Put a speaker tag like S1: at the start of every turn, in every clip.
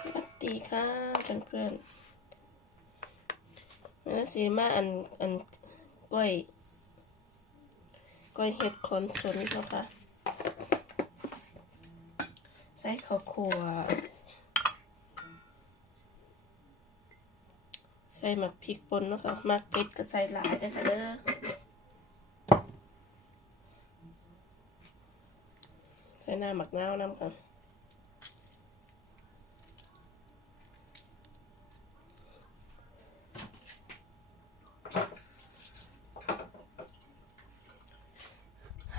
S1: สวัสดีค่ะเพื่อนๆวันนี้สีมาอันอันก้อยก้อยเห็ดขนสนเนาะค่ะ ใส่ข้าวคั่วใส่หมักพริกป่นเนาะค่ะมักเผ็ดก็ใส่หลายได้ค่ะเด้อใส่น้ำหมักเน้าน้ำค่ะ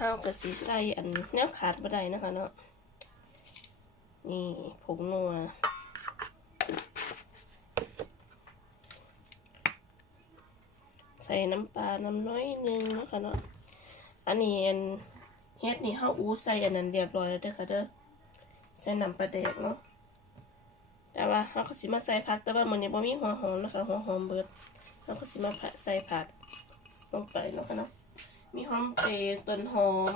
S1: ข้าวกับสีใส่อันแนวขาดบ่ได้นะคะเนาะนี่ผงนัวใส่น้ำปลาน้ำน้อยหนึงนะคะเนาะ อันนี้อันเฮ็ดนี่เฮาอูใส่อันนั้นเรียบร้อยแล้วเด้อค่ะเด้อ ใส่น้ำปลาแดกเนาะ แต่ว่าเฮาก็สิมาใส่ผักแต่ว่ามื้อนี้บ่มีหัวหอมนะคะหัวหอมเบิดเฮาก็สิมาใส่ผักลงไปเนาะค่ะเนาะ มีหอมเปรย์ต้นหอม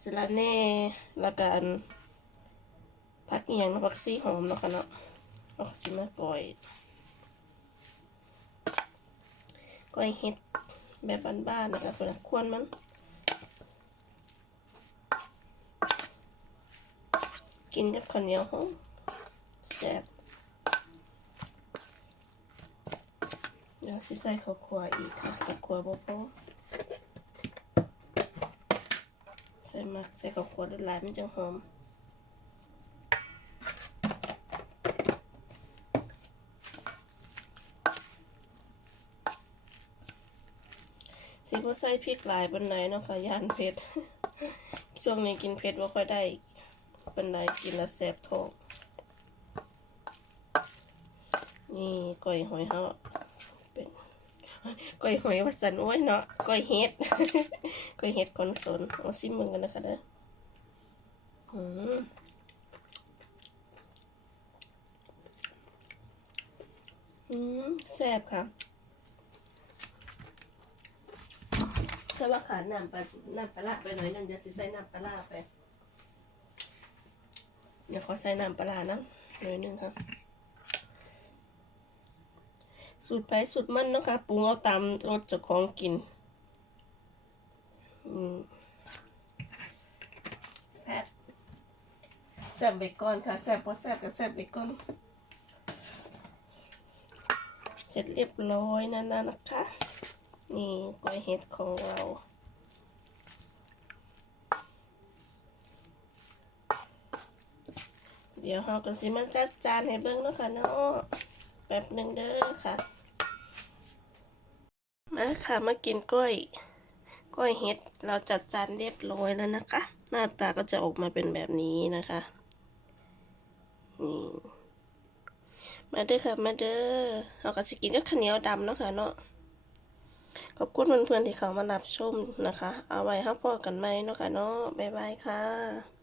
S1: สะระแน่แล้วกันผักเอียงนะผักซี่หอมเนาะค่ะเนาะเอาสิมาปล่อยก้อยเห็ดแบบบ้านๆนะคะคนละควรมันกินกับข้าวเหนียวหอมแซ่บเดี๋ยวสิใส่ข้าวคั่วอีกค่ะข้าวคั่วบ่พอ ใส่มักใส่ข้าวคั่วหลายมันจังหอมสิบ่ใส่พริกหลายปานใดเนาะค่ะย่านเผ็ดช่วงนี้กินเผ็ดบ่าค่อยได้ปานใดกินแล้วแซ่บท้องนี่ก้อยหอยเฮา ก้อยหอยว่าสันโอ้ยเนาะก้อยเฮ็ดก้อยเฮ็ดคอนสนเอาซิมมึงกันนะคะเด้ออืมอืมแซ่บค่ะแต่ว่าขาดน้ำปลาน้ำปลาไปหน่อยนึงเดี๋ยวจะใส่น้ำปลาไป เดี๋ยวขอใส่น้ำปลานะหน่อยนึงค่ะ สูตรไปสูตรมันนะคะปรุงเอาตามรสจ้าของกินแซ่บแซ่บเบคอนค่ะแซ่บพอแซ่บกับแซ่บเบคอนเสร็จเรียบร้อยนั่นนะนะคะ นี่ก้อยเห็ดของเราเดี๋ยวเราก็สิมาจัดจานให้เบิ่งเนาะค่ะเนาะ ป๊บหนึ่งเด้อค่ะ มาค่ะมากินกล้วย กล้วยเห็ด เราจัดจานเรียบร้อยแล้วนะคะ หน้าตาก็จะออกมาเป็นแบบนี้นะคะนี่มาเด้อค่ะ มาเด้อเราก็สิกินกับข้าวเหนียวดำเนาะค่ะเนาะขอบคุณเพื่อนๆที่เขามารับชมนะคะ เอาไว้ให้พ่อกันไหมเนาะค่ะเนาะบ๊ายบายค่ะ